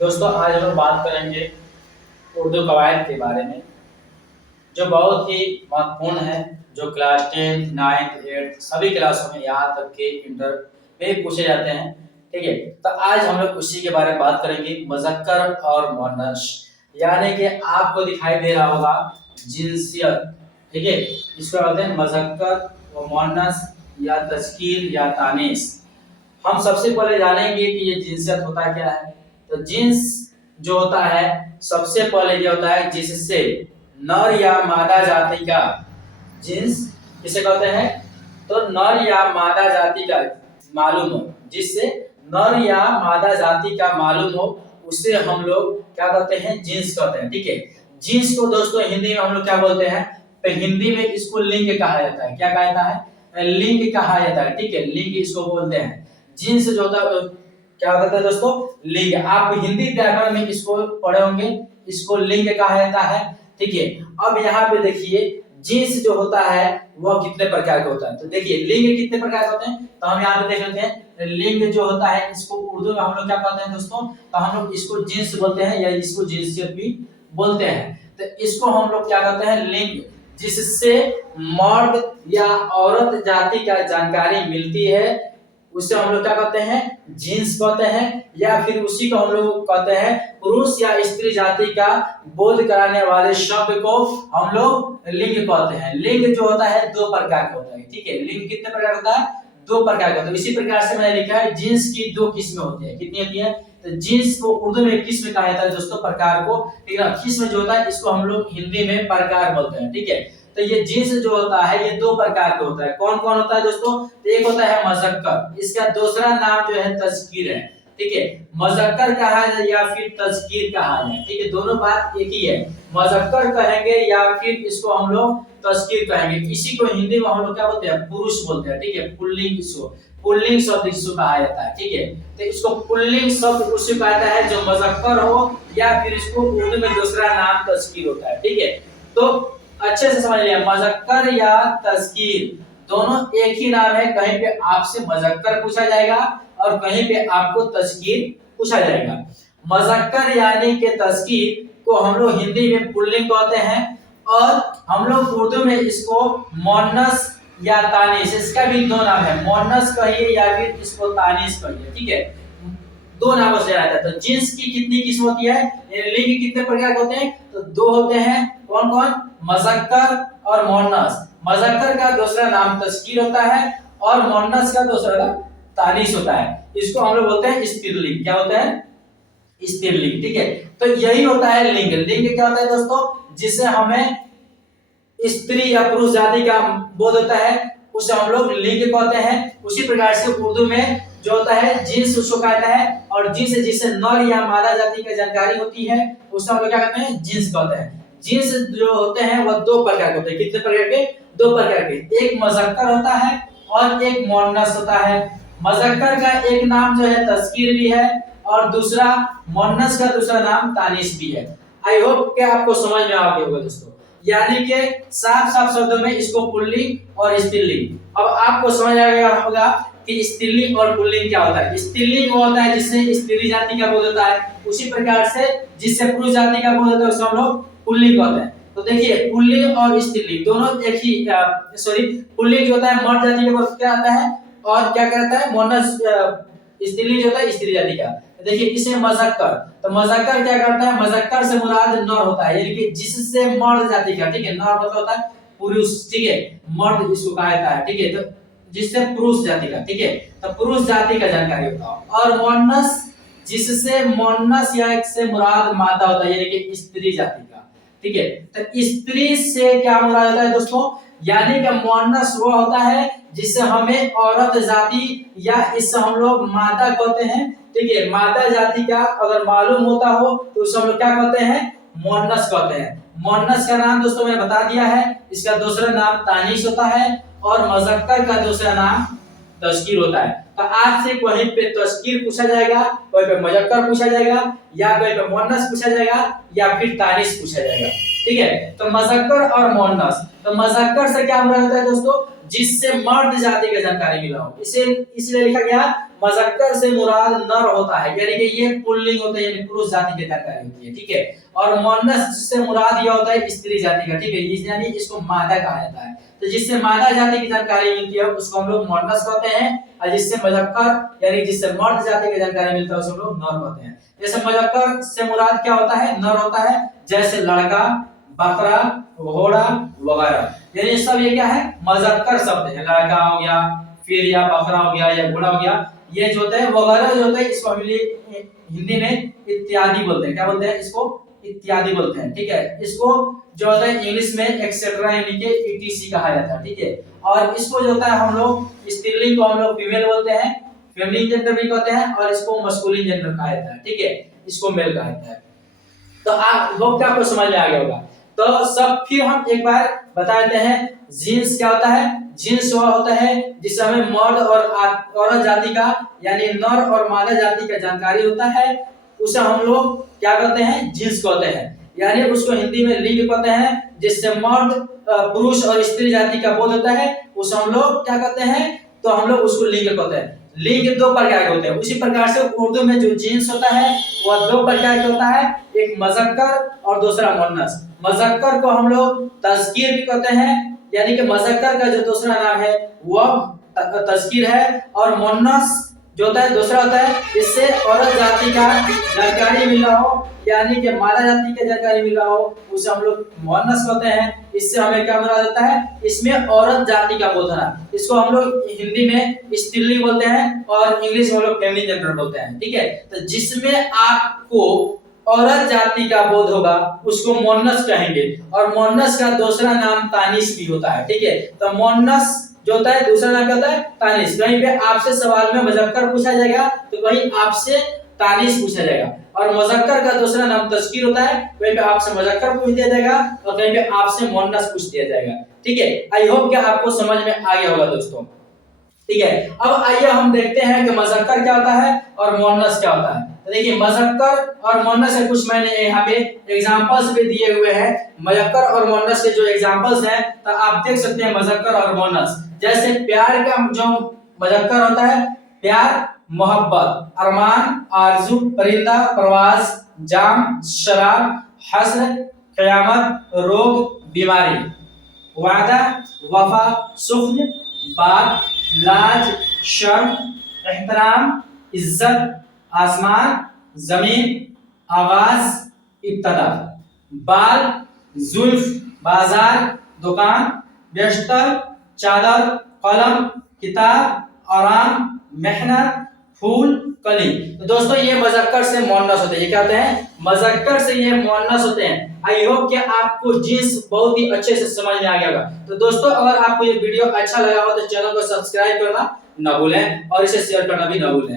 दोस्तों आज हम लोग बात करेंगे उर्दू कवायद के बारे में, जो बहुत ही महत्वपूर्ण है, जो क्लास 10, 9, 8 सभी क्लासों में, यहाँ तक कि इंटर में भी पूछे जाते हैं। ठीक है, तो आज हम लोग उसी के बारे में बात करेंगे, मुज़क्कर और मुअन्नस। यानी कि आपको दिखाई दे रहा होगा जिनसियत। ठीक है, इसको बोलते हैं मुज़क्कर व मुअन्नस या तज़कीर या तानीस। हम सबसे पहले जानेंगे कि ये जिनसियत होता क्या है। तो जिन्स जो होता है, सबसे पहले ये होता है जिससे नर या मादा जाति का, जिन्स किसे कहते हैं, तो नर या मादा जाति का मालूम हो, जिससे नर या मादा जाति का मालूम हो, उसे हम लोग क्या कहते हैं, जिन्स कहते हैं। ठीक है, जिन्स को दोस्तों हिंदी में हम लोग क्या बोलते हैं, तो हिंदी में इसको लिंग कहा जाता है। क्या कहा जाता है, लिंग कहा जाता है। ठीक है, लिंग इसको बोलते हैं। जिन्स जो होता है क्या होता है दोस्तों, लिंग। आप हिंदी व्याकरण में इसको पढ़े होंगे, इसको लिंग कहा जाता है। ठीक है, अब यहाँ पे देखिए जिन्स जो होता है वह कितने प्रकार का होता है। तो देखिए लिंग कितने प्रकार के होते हैं, तो हम यहाँ पे देख लेते हैं। लिंग जो होता है इसको उर्दू में हम लोग क्या कहते हैं दोस्तों, तो हम लोग इसको जिन्स बोलते हैं या इसको जिन्सियत भी बोलते हैं। तो इसको हम लोग क्या कहते हैं, लिंग, जिससे मर्द या औरत जाति का जानकारी मिलती है, उसे हम लोग क्या कहते हैं, जीन्स कहते हैं। या फिर उसी को हम लोग कहते हैं पुरुष या स्त्री जाति का बोध कराने वाले शब्द को हम लोग लिंग कहते हैं। लिंग जो होता है दो प्रकार का होता है। ठीक है, लिंग कितने प्रकार का होता है, दो प्रकार का होता है। इसी प्रकार से मैंने लिखा है जीन्स की दो किस्में होती है। कितनी होती है, तो जीन्स को उर्दू में किस्म कहा जाता है दोस्तों, प्रकार को। ठीक है, किस्म जो होता है इसको हम लोग हिंदी में प्रकार बोलते हैं। ठीक है, तो ये जीन्स जो होता है ये दो प्रकार के होता है। कौन कौन होता है दोस्तों, तो एक होता है मुज़क्कर, इसका दूसरा नाम जो है तज़कीर है। ठीक है, मुज़क्कर कहा जाए या फिर तज़कीर कहा जाए, ठीक है, दोनों बात एक ही है। मुज़क्कर कहेंगे या फिर इसको हम लोग तज़कीर कहेंगे। इसी को हिंदी में हम लोग क्या बोलते हैं, पुरुष बोलते हैं। ठीक है, पुल्लिंग, इसको पुल्लिंग शब्द इसको कहा जाता है। ठीक है, तो इसको पुल्लिंग शब्द उससे कहा जाता है जो मुज़क्कर हो, या फिर इसको उर्दू में दूसरा नाम तज़कीर होता है। ठीक है, तो अच्छे से समझ लिया, मुज़क्कर या तज़कीर दोनों एक ही नाम है। कहीं पे आपसे मुज़क्कर पूछा जाएगा और कहीं पे आपको तज़कीर पूछा जाएगा। मुज़क्कर यानी कि तज़कीर को हम लोग हिंदी में पुल्लिंग कहते हैं, और हम लोग उर्दू में इसको मुअन्नस या तानीस, इसका भी दो नाम है, मुअन्नस कहिए या फिर इसको तानीस कहिए। ठीक है, दो नामों से आता है। तो जिन्स की कितनी किस्म होती है, लिंग कितने प्रकार के होते हैं, तो दो होते हैं। कौन कौन, मुज़क्कर और मुअन्नस। मुज़क्कर का दूसरा नाम तज़कीर होता है और मुअन्नस का दूसरा नाम तानीस होता है। इसको हम लोग बोलते हैं स्त्रीलिंग। क्या होता है, स्त्रीलिंग। ठीक है, तो यही होता है लिंग। लिंग क्या होता है दोस्तों, जिससे हमें स्त्री या पुरुष जाति का बोध होता है, उसे हम लोग लिंग कहते हैं। उसी प्रकार से उर्दू में जो होता है जिन्स उसको कहता है, और जिन्स जिससे नर या मादा जाति की जानकारी होती है उसे हम लोग क्या कहते हैं, जिन्स कहते हैं। जिन्स जो होते हैं वह दो प्रकार के होते हैं। कितने प्रकार के, दो प्रकार के, एक मुज़क्कर होता है और एक मुअन्नस होता है। मुज़क्कर का एक नाम जो है तज़कीर भी है, और दूसरा मुअन्नस का दूसरा नाम तानीस भी है। आई होप कि आपको समझ में आ गया होगा दोस्तों। यानी कि साफ साफ शब्दों में इसको पुल्लिंग और स्त्रीलिंग। अब आपको समझ आ गया होगा कि स्त्रीलिंग और पुल्लिंग क्या होता है। स्त्रीलिंग वो होता है जिससे स्त्री जाति का बोध होता है, उसी प्रकार से जिससे पुरुष जाति का बोध होता है उसे हम लोग पुल्लिंग कहते हैं। तो देखिए पुल्लिंग और स्त्रीलिंग दोनों एक ही, सॉरी, पुल्लिंग जो होता है मर्द जाति का बोध क्या आता है, और क्या कहता है मुअन्नस, स्त्रीलिंग जो होता है स्त्री जाति का। देखिए इसे मुज़क्कर, तो मुज़क्कर क्या करता है, मुज़क्कर से मुराद नर होता है, यानी कि जिससे मर्द जाति का, ठीक है, नर मतलब होता है पुरुष, ठीक है, मर्द इसको कहा जाता है। ठीक है, तो जिससे पुरुष जाति का, ठीक है, तो पुरुष जाति का जानकारी होता है। और मुअन्नस, जिससे मुअन्नस या से मुराद मादा होता है, यानी कि स्त्री जाति का। ठीक है, तो स्त्री से क्या मुराद होता है दोस्तों, यानी कि मुअन्नस वो होता है जिससे हमें औरत जाति या इससे हम लोग मादा कहते हैं। ठीक है, मादा जाति का अगर मालूम होता हो तो उसे हम लोग क्या कहते हैं, मुअन्नस कहते हैं। मुअन्नस का नाम दोस्तों मैंने बता दिया है, इसका दूसरा नाम तानीस होता है, और मुज़क्कर का दूसरा नाम तज़कीर होता है। तो आज से कहीं पे तज़कीर पूछा जाएगा, कहीं पे मुज़क्कर पूछा जाएगा, या कहीं पे मुअन्नस पूछा जाएगा, या फिर तानीस पूछा जाएगा। ठीक है। तो मजक्कर और मुअन्नस, तो मजक्कर से क्या मुराद होता है दोस्तों, जिससे मर्द जाति का जानकारी मिला हो, इसे इसलिए लिखा गया मजक्कर से मुराद नर होता है, यानी कि ये पुल्लिंग होता है, यानी पुरुष जाति की जानकारी होती है, ठीक है। और मुअन्नस से मुराद यह होता है स्त्री जाति का, ठीक है, यानी इसको मादा कहा जाता है। तो जिससे मादा जाति की जानकारी मिलती है उसको हम लोग मुअन्नस कहते हैं, और जिससे मजक्कर यानी जिससे मर्द जाति की जानकारी मिलता है उसको हम लोग नर कहते हैं। जैसे मजक्कर से मुराद क्या होता है, नर होता है, जैसे लड़का, बकरा, घोड़ा वगैरह, यानी सब ये क्या है, मजक्कर शब्द है। लड़का हो गया, फिर या बकरा हो गया या घोड़ा हो गया, ये जो होता है वगैरह जो होता है, इसको हम हिंदी में इत्यादि बोलते हैं। क्या बोलते हैं इसको, इत्यादि बोलते हैं, ठीक है। इसको जो होता है इंग्लिश में एक्सेट्रा यानी कि ईटीसी कहा जाता है, ठीक है। और इसको जो होता है हम लोग स्त्रीलिंग को हम लोग फीमेल बोलते हैं, फेमिनिन जेंडर भी कहते हैं, और इसको मस्कुलिन जेंडर कहा जाता है, ठीक है, इसको मेल कहा जाता है। तो आप लोग आपको समझ में आ गया होगा। तो सब फिर हम एक बार बता देते हैं, जीन्स क्या होता है, जीन्स वह होता है जिससे हमें मर्द और औरत जाति का यानी नर और मादा जाति का जानकारी होता है, उसे हम लोग क्या कहते हैं, जीन्स कहते हैं, यानी उसको हिंदी में लिंग कहते हैं, जिससे मर्द पुरुष और स्त्री जाति का बोध होता है, उसे हम लोग क्या कहते हैं, तो हम लोग उसको लिंग कहते हैं। लिंग दो प्रकार के होते हैं, उसी प्रकार से उर्दू में जो जीन्स होता है वह दो प्रकार का होता है, एक मजक्कर और दूसरा मुअन्नस। मजक्कर को हम लोग तज़कीर भी कहते हैं, यानी कि मजक्कर का जो दूसरा नाम है वह तज़कीर है, और मुअन्नस जो होता है दूसरा होता है, इससे औरत जाति का जानकारी मिल रहा हो, यानी कि मादा जाति की जानकारी मिल रहा हो, उसे हम लोग मुअन्नस कहते हैं। इससे हमें क्या मुराद होता है, इसमें औरत जाति का बोध होना, इसको हम लोग हिंदी में स्त्रीलिंग बोलते हैं और इंग्लिश में हम लोग फेमिनिन जेंडर बोलते हैं, ठीक है। तो जिसमें आपको औरत जाति का बोध होगा उसको मुअन्नस कहेंगे, और मुअन्नस का दूसरा नाम तानीस भी होता है, ठीक है। तो मुअन्नस जो होता है दूसरा नाम क्या होता है, तानीस। कहीं पे आपसे सवाल में मजक्कर पूछा जाएगा तो कहीं आपसे तानीस पूछा जाएगा, और मजक्कर का दूसरा नाम तज़कीर होता है, कहीं पे आपसे मजक्कर पूछ दिया जाएगा और कहीं पे आपसे मुअन्नस पूछ दिया जाएगा, ठीक है। आई होप कि आपको समझ में आ गया होगा दोस्तों, ठीक है। अब आइए हम देखते हैं कि मजक्कर क्या होता है और मुअन्नस क्या होता है। तो देखिए मजक्कर और मुअन्नस के कुछ मैंने यहाँ पे एग्जांपल्स भी दिए हुए हैं। मजक्कर और मुअन्नस के जो एग्जांपल्स हैं तो आप देख सकते हैं मजक्कर और मुअन्नस। जैसे प्यार का जो मजक्कर होता है, प्यार, मोहब्बत, अरमान, आरज़ू, परिंदा, प्रवास, जाम, शराब, हस्र, क़यामत, रोग, बीमारी, वादा, वफा, सुख्न, बात, लाज, शर्म, एहतराम, इज्जत, आसमान, जमीन, आवाज, इब्तदा, बाल, जुल्फ, बाजार, दुकान, बिस्तर, चादर, कलम, किताब, आराम, मेहनत, फूल, कली। तो दोस्तों ये मजक्कर से मुअन्नस होते हैं, ये क्या होते हैं, मजक्कर से ये मुअन्नस होते हैं। आई होप कि आपको जींस बहुत ही अच्छे से समझ में आ गया होगा। तो दोस्तों अगर आपको ये वीडियो अच्छा लगा हो तो चैनल को सब्सक्राइब करना ना भूलें और इसे शेयर करना भी ना भूलें।